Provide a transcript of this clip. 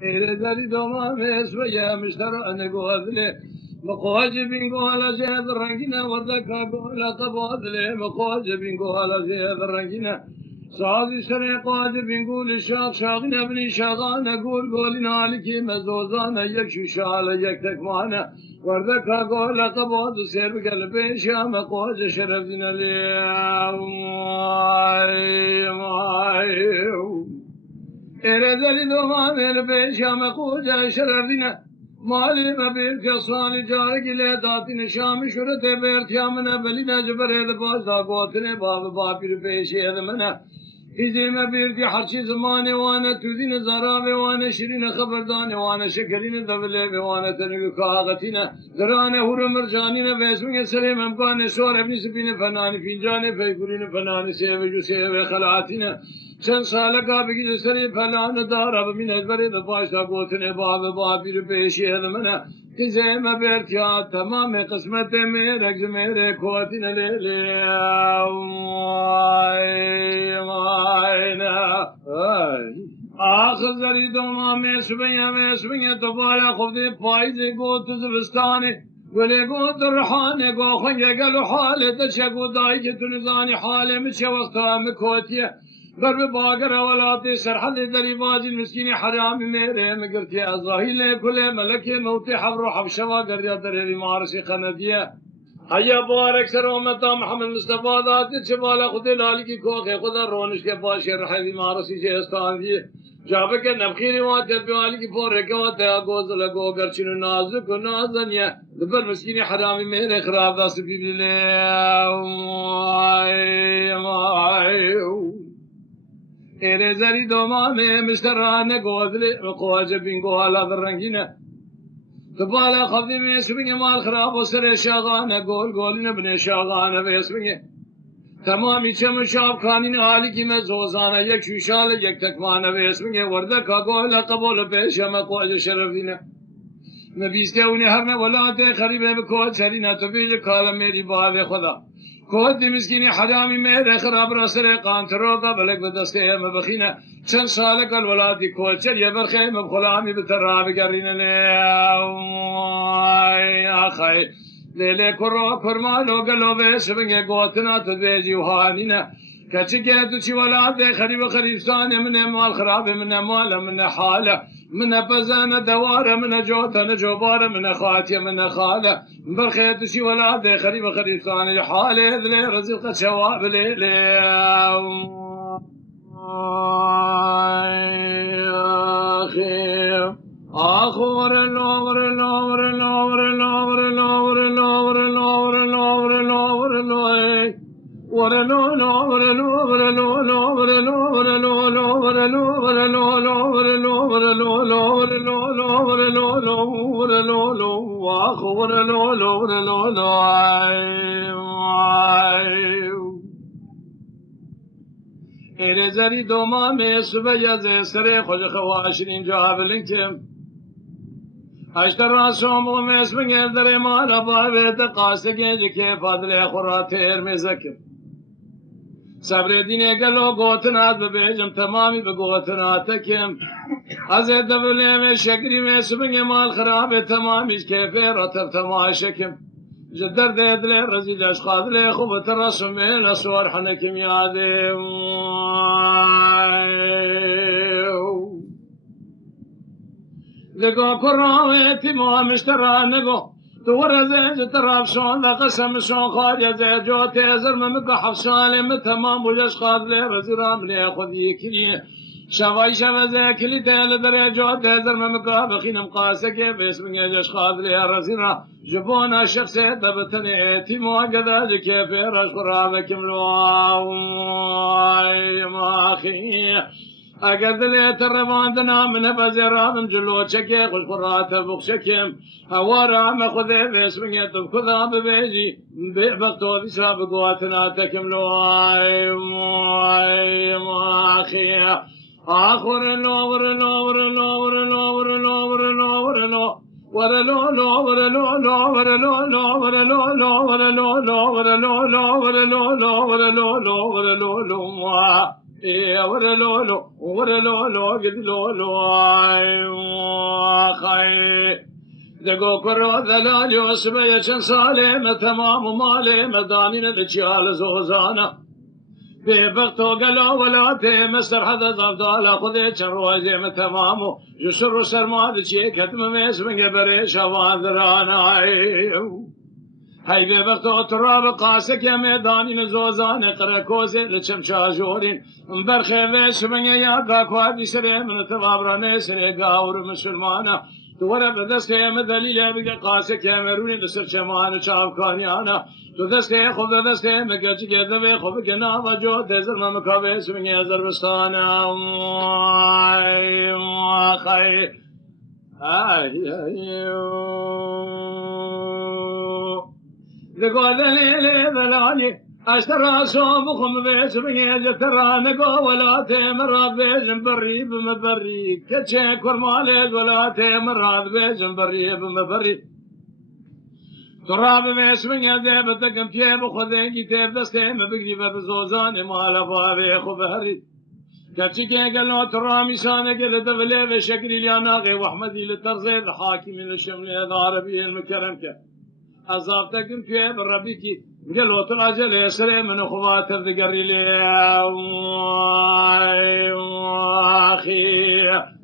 داري دوما مسويا مشترى نقوذلي مقواجبين قوالا زياد الرنجنا وذكا قوالا قبوذلي مقواجبين قوالا زياد الرنجنا سعادي سري قواجبين قول الشاق شاقنا ابني شاقان قول قولنا عليكي مزوزانا يكشو شالا يكتك معنا وردكا قوالا قبوذ سير بقلبي شام قواج شرفنا لي إرزالي دوما من بيشام قوجا شرردنا مالي مبير كسواني جارك إلي داتين شام شرط بيرتيامنا بلنا جبر هذا باز دا قوتنا باب بابير بيشي هذا منا إذا مبير دي حرشي زماني وانا تودين زرابي وانا شرين خبرداني وانا شكرين دبلي وانا تنقو كاغتنا دراني هور مرجانينا بيسمين سليم امكان شوار ابن سبين فناني فنجاني فيقولين فناني سيوجو سيوي خلعاتنا چند سال قابل جسری فلان دارب من ازبری دفاشتا قوتن باب بابی رو پیشی هدمنا تیزه مبرتیا تمام قسمت میرکز میره قوتن لیلی آخر زری دوما میسبینه دوباره خودی پایزی گوت زبستانی ولی گوت رحانه گو خنگه گلو حاله دچه گودایی که تونزانی حاله میچه وقتا مکوتیه ضرب باقر ولاتي سرحد دريباج المسكين حرامي ميري مقرتي الظاهيل كل ملك موتي حبر حبشوا قريا دري مارسي خنديه هيا بارك سرومتا محمد مصطفى ذات شبالا خد لالكي كوخي خدا رونش کے پاشے رحی مارسی جهستان دی جابك نبخيري وات بيالكي فورك وات اگوز لگو گرچن نازك نازنيه دبر مسكين حرامي ميري خراب داس بيبلي إرزالي دوما مشترى نقوذلي مقواجبين قوالا بالرنجينة تبالا خفضي ميسبين مال خراب وسر شاغانا قولين ابن شاغانا بيسبين تمامي چم شاب خانين آلي مزوزانا يك شوشال يك تكمانا بيسبين وردكا قولا قبول بيشا مقواج شرفينا نبيسته ونهرنا ولا دي خريبه بكوات شرينا تبيج كالا ميري باب خدا كود مسكيني حرامي مير خراب راسل قانترو قبلك بدسته مبخينا چند سالك الولادي كوچر يبرخي مبخلامي بتراب قرينا لي يا خي ليلي كرو كرمالو قلو بيسبنگه قوتنا تدويجي وهانينا كچكه دوچي ولاد خريب خريبستان من مال خراب من مال من حاله من بزانه دواره من جوتن جوباره من خاتيه من خاله برخيت شي ولاد خريب خريبستان حاله ذي رزق شواب ليلي اخي اخور النور النور النور النور النور النور النور النور النور النور ورلو لو ورلو ورلو لو ورلو ورلو لو ورلو ورلو لو ورلو ورلو لو ورلو لو ورلو لو ورلو لو واخو ورلو لو ورلو لو إرزالي دوما ميسوبيا زي سري خوش خواشرين جوابلين كم اشتر راسهم وميس من يدري مالا بابيت قاسقين جكي فادلي خراتير مزكر صبر ديني قالوا قوتنات ببيجم تمامي بقوتناتكم ازيد دبلي من شكري ميس من مال خرابي تمامي كيفي رتب تماشكم جدر ديد لي رزيل اشخاص لي خوبة الرسم من اسوار حنكم يادي لقو كراويتي مو مشترى نقو دور زي تراب شون قسم شون خارج زي جوتي زر ممك حفصالي متمام وجش خاض لي رزرام لي خذ يكلي شواي شوا زي كلي تال دري جوتي زر ممك بخين مقاسك باسم جش خاض لي رزرا جبونا شخص دبتني تي مو قدا كيف رشرابك ملوا ما اخي اقد لي ترباندنا من بزرا من جلوچك خوش قرات بخشكم هوارا ما خذ باسم يتم خذا ببيجي بيع بقتو دشاب قواتنا تكملوا ما اخي اخر النور النور النور النور النور النور ورلو لو ورلو لو ورلو لو ورلو لو ورلو لو ورلو لو ورلو لو ورلو لو ورلو لو ورلو لو ورلو لو قد لو لو دقو كرو ذلال وسبيا چن سالم تمام مالي مدانين لچيال زوزانا ببغتو قلا ولا تمسر هذا ضفدال خذي چن روزيم تمامو جسر سرماد چي كتم ميس من قبري شواذرانا هاي ببغتو تراب قاسك يا ميدانين زوزان قركوزي لچم شاجورين برخي ويش من يادا كوادي سري من تبابراني سري قاور مسلمانا دوره به دست که دلیل بگه قاسه که مرونی دست چمان چاوکانیانا تو دست که خوب دست که مگه گرده به خوب که نام جو دزر مکابه سمینگ ازربستان خی دقو دلیل دلالی اشترى صوبكم بيس بيجي ترى نقو ولا تمراد بيجن بري بمبري كتشي كرمالي ولا تمراد بيجن بري بمبري تراب بيس بيجي بدكم فيه بخذين كتاب دستي مبقي بزوزان مالا بابي خبهري كتشي قالوا ترى ميسانة قلت بلي بشكري لياناغي واحمدي للترزيد حاكم للشمل العربي المكرم كه أصابتكم فيه بالربيكي قالوا العجل يسري من اخوات الذقري لي اخي